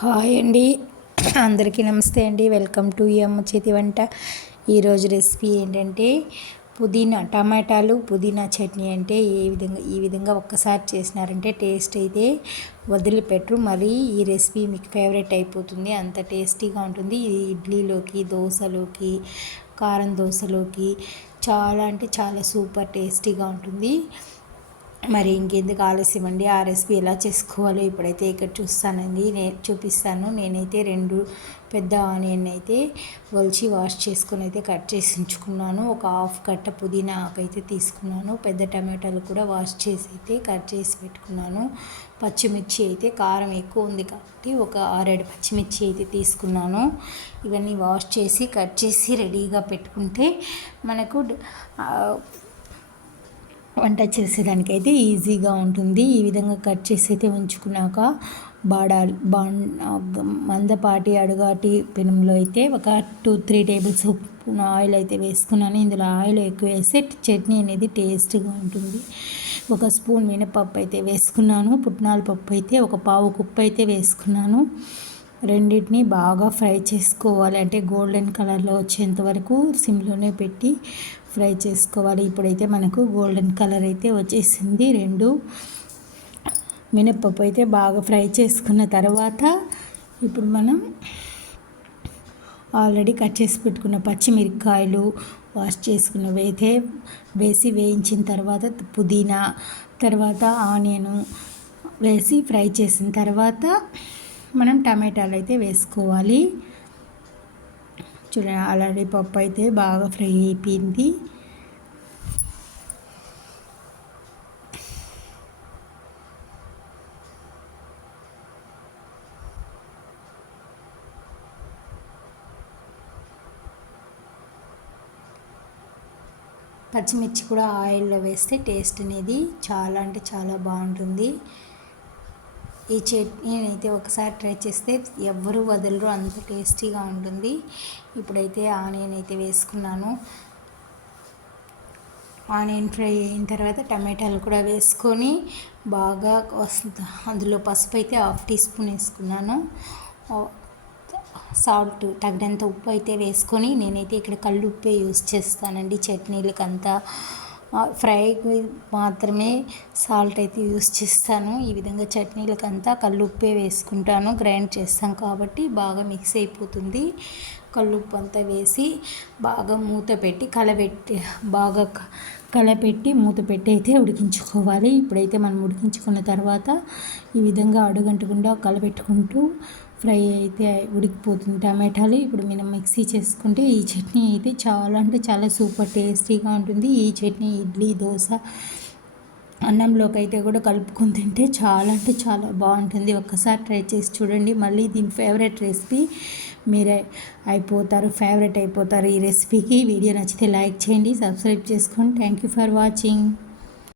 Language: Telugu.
హాయ్ అండి, అందరికీ నమస్తే అండి. వెల్కమ్ టు ఈ అమ్మ చేతి వంట. ఈరోజు రెసిపీ ఏంటంటే టమాటాలు పుదీనా చట్నీ. అంటే ఈ విధంగా ఒక్కసారి చేసినారంటే టేస్ట్ అయితే వదిలిపెట్టరు. మరి ఈ రెసిపీ మీకు ఫేవరెట్ అయిపోతుంది, అంత టేస్టీగా ఉంటుంది. ఇది ఇడ్లీలోకి, దోశలోకి, కారం దోశలోకి చాలా అంటే చాలా సూపర్ టేస్టీగా ఉంటుంది. మరి ఇంకెందుకు ఆలస్యం అండి, ఆ రెసిపీ ఎలా చేసుకోవాలో ఇప్పుడైతే ఇక్కడ చూపిస్తాను. నేనైతే 2 పెద్ద ఆనియన్ అయితే వాష్ చేసుకొని అయితే కట్ చేసి ఉంచుకున్నాను. ఒక హాఫ్ కట్ట పుదీనా ఆకు అయితే తీసుకున్నాను. పెద్ద టమాటాలు కూడా వాష్ చేసి అయితే కట్ చేసి పెట్టుకున్నాను. పచ్చిమిర్చి అయితే కారం ఎక్కువ ఉంది కాబట్టి ఒక 6-7 పచ్చిమిర్చి అయితే తీసుకున్నాను. ఇవన్నీ వాష్ చేసి కట్ చేసి రెడీగా పెట్టుకుంటే మనకు వంట చేసేదానికైతే ఈజీగా ఉంటుంది. ఈ విధంగా కట్ చేసి అయితే ఉంచుకున్నాక మందపాటి అడుగాటి పెనంలో అయితే ఒక 2-3 టేబుల్ స్పూన్ ఆయిల్ అయితే వేసుకున్నాను. ఇందులో ఆయిల్ ఎక్కువ వేస్తే చట్నీ అనేది టేస్ట్గా ఉంటుంది. 1 స్పూన్ మినపప్పు అయితే వేసుకున్నాను. పుట్నాల పప్పు అయితే ఒక పావు కుప్పు అయితే వేసుకున్నాను. రెండింటిని బాగా ఫ్రై చేసుకోవాలి. అంటే గోల్డెన్ కలర్లో వచ్చేంత వరకు సిమ్లోనే పెట్టి ఫ్రై చేసుకోవాలి. ఇప్పుడైతే మనకు గోల్డెన్ కలర్ అయితే వచ్చేసింది. 2 మినప్పప్పు అయితే బాగా ఫ్రై చేసుకున్న తర్వాత ఇప్పుడు మనం ఆల్రెడీ కట్ చేసి పెట్టుకున్న పచ్చిమిరపకాయలు వాష్ చేసుకున్నవి అయితే వేసి వేయించిన తర్వాత పుదీనా, తర్వాత ఆనియన్ వేసి ఫ్రై చేసిన తర్వాత మనం టమాటాలు అయితే వేసుకోవాలి. చూడండి, ఆల్రెడీ పప్పు అయితే బాగా ఫ్రై అయిపోయింది. పచ్చిమిర్చి కూడా ఆయిల్లో వేస్తే టేస్ట్ అనేది చాలా అంటే చాలా బాగుంటుంది. ఈ చట్నీ అయితే ఒకసారి ట్రై చేస్తే ఎవ్వరూ వదలరు, అంత టేస్టీగా ఉంటుంది. ఇప్పుడైతే ఆనియన్ అయితే వేసుకున్నాను. ఆనియన్ ఫ్రై అయిన తర్వాత టమాటాలు కూడా వేసుకొని బాగా అందులో పసుపు అయితే 1/2 టీ స్పూన్ వేసుకున్నాను. సాల్ట్ తగినంత ఉప్పు అయితే వేసుకొని, నేనైతే ఇక్కడ కళ్ళు ఉప్పే యూస్ చేస్తానండి చట్నీలకంతా. ఫ్రైకి మాత్రమే సాల్ట్ అయితే యూస్ చేస్తాను. ఈ విధంగా చట్నీలకంతా కళ్ళు ఉప్పే వేసుకుంటాను. గ్రైండ్ చేస్తాం కాబట్టి బాగా మిక్స్ అయిపోతుంది. కల్లుప్పు అంతా వేసి బాగా మూత పెట్టి కలపెట్టి మూత పెట్టి అయితే ఉడికించుకోవాలి. ఇప్పుడైతే మనం ఉడికించుకున్న తర్వాత ఈ విధంగా అడుగంటకుండా కలపెట్టుకుంటూ ఫ్రై అయితే ఉడికిపోతుంది టమాటాలు. ఇప్పుడు మనం మిక్సీ చేసుకుంటే ఈ చట్నీ అయితే చాలా అంటే చాలా సూపర్ టేస్టీగా ఉంటుంది. ఈ చట్నీ ఇడ్లీ, దోశ, అన్నంలోకి అయితే కూడా కలుపుకొని తింటే చాలా అంటే చాలా బాగుంటుంది. ఒక్కసారి ట్రై చేసి చూడండి. మళ్ళీ దీని ఫేవరెట్ రెసిపీ మీరే ఫేవరెట్ అయిపోతారు ఈ రెసిపీకి. వీడియో నచ్చితే లైక్ చేయండి, సబ్స్క్రైబ్ చేసుకోండి. Thank you for watching.